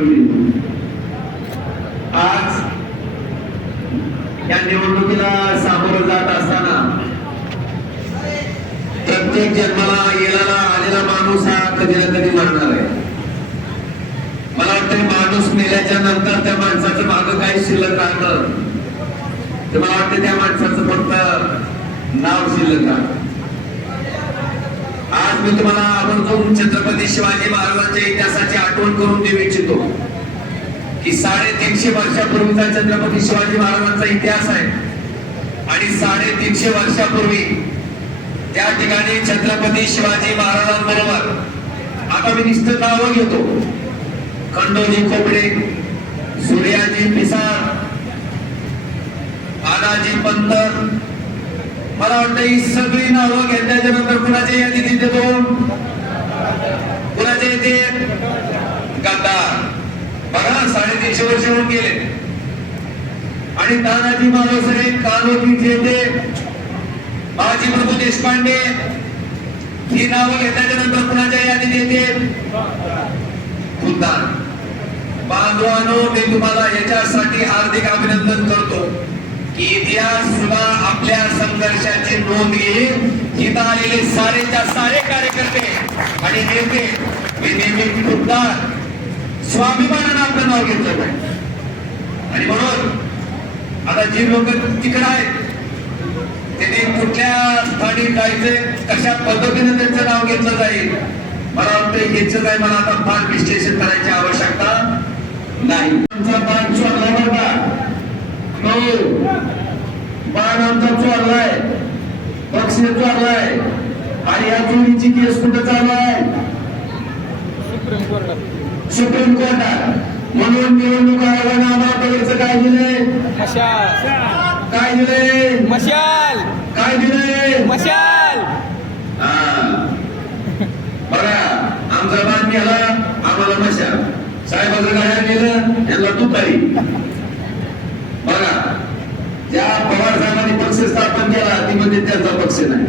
मंडळी, आज या निवडणुकीला सामोरं जात असताना प्रत्येक जन्माला येणारा आलेला माणूस हा कधी ना कधी मरणार आहे. मला वाटतं माणूस मेल्याच्या नंतर त्या माणसाचं मागं काही शिल्लक राहतं ते मला वाटतं त्या माणसाचं फक्त नाव शिल्लक राहतं. आज मी तुम्हाला आवर्जून छत्रपती शिवाजी महाराजांच्या इतिहासाची आठवण करून देऊ इच्छितो की 350 वर्षापूर्वीचा छत्रपती शिवाजी महाराजांचा इतिहास आहे आणि 350 वर्षापूर्वी त्या ठिकाणी छत्रपती शिवाजी महाराजांबरोबर आता मी निश्चित नावं घेतो. खंडोजी खोपडे, सूर्याजी पिसाळ, आनाजी पंत, मला वाटतं ही सगळी नावं घेतल्याच्या नंतर कुणाच्या यादीत देतो, कुणाच्या येते गद्दार. बघा 350 वर्ष होऊन गेले आणि तानाजी मालुसरे, कान्होजी जेठे, बाजी प्रभू देशपांडे ही नावं घेतल्याच्या नंतर कुणाच्या यादीत येते खुद्दार. बांधवांनो, मी तुम्हाला याच्यासाठी हार्दिक अभिनंदन करतो की इतिहास सुद्धा आपल्या संघर्षाची नोंद घेईल. इथं आलेले सारेच्या सारे कार्यकर्ते आणि नेते मी नेहमी खुद्दार स्वाभिमानानं आपलं नाव घेतलं पाहिजे. आणि म्हणून आता जी लोक तिकडे आहेत त्यांनी कुठल्या स्थानी जायचं, कशा पद्धतीने त्यांचं नाव घेतलं जाईल, मला वाटतं याचं काय मला आता फार विश्लेषण करायची आवश्यकता नाही. आमचा बाण चोरला बघा, बाण आमचा चोरलाय, पक्ष चोरलाय आणि या चोरीची केस कुठं चालू आहे? सुप्रीम कोर्टात. म्हणून निवडणूक आयोगाने आम्हाला काय दिलंय? काय दिलंय? मशाल. काय दिलंय? मशाल. बघा, आमचा बाण गेला, आम्हाला मशाल. साहेबाचं गाड्या गेलं, यांना तुतारी. बघा, ज्या पवार साहेबांनी पक्ष स्थापन केला ती म्हणजे त्यांचा पक्ष नाही.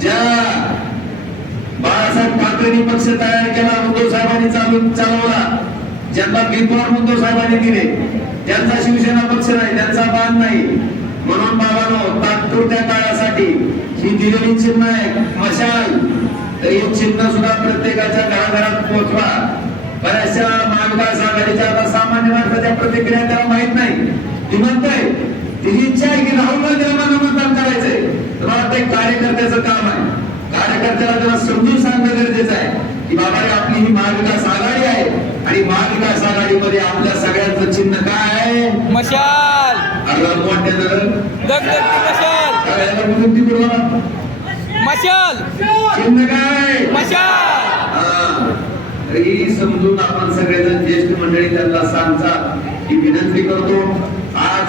ज्या बाळासाहेब ठाकरेंनी पक्ष तयार केला, उद्धव साहेबांनी चालवला, ज्यांना बिनपवार उद्धव साहेबांनी दिले, त्यांचा शिवसेना पक्ष नाही, त्यांचा बाण नाही. म्हणून बाबांनो, तात्पुरत्या काळासाठी ही दिलेली चिन्ह आहे मशाल, तर हे चिन्ह सुद्धा प्रत्येकाच्या घराघरात पोहोचवा. बऱ्याचशा महाविकास आघाडीच्या आता सामान्य माणसाच्या प्रतिक्रिया त्याला माहित नाही. ती म्हणताय तिची इच्छा आहे की राहुल गांधीला मतदान करायचंय, तर मला ते कार्यकर्त्याचं काम आहे. कार्यकर्त्याला त्याला समजून सांगणं गरजेचं आहे की बाबा रे, आपली ही महाविकास आघाडी आहे आणि महाविकास आघाडीमध्ये आपल्या सगळ्यांचं चिन्ह काय आहे? मशाल. मशाल. चिन्ह काय? मशाल. ही समजून आपण सगळेजण ज्येष्ठ मंडळी त्यांना सांगता ही विनंती करतो. आज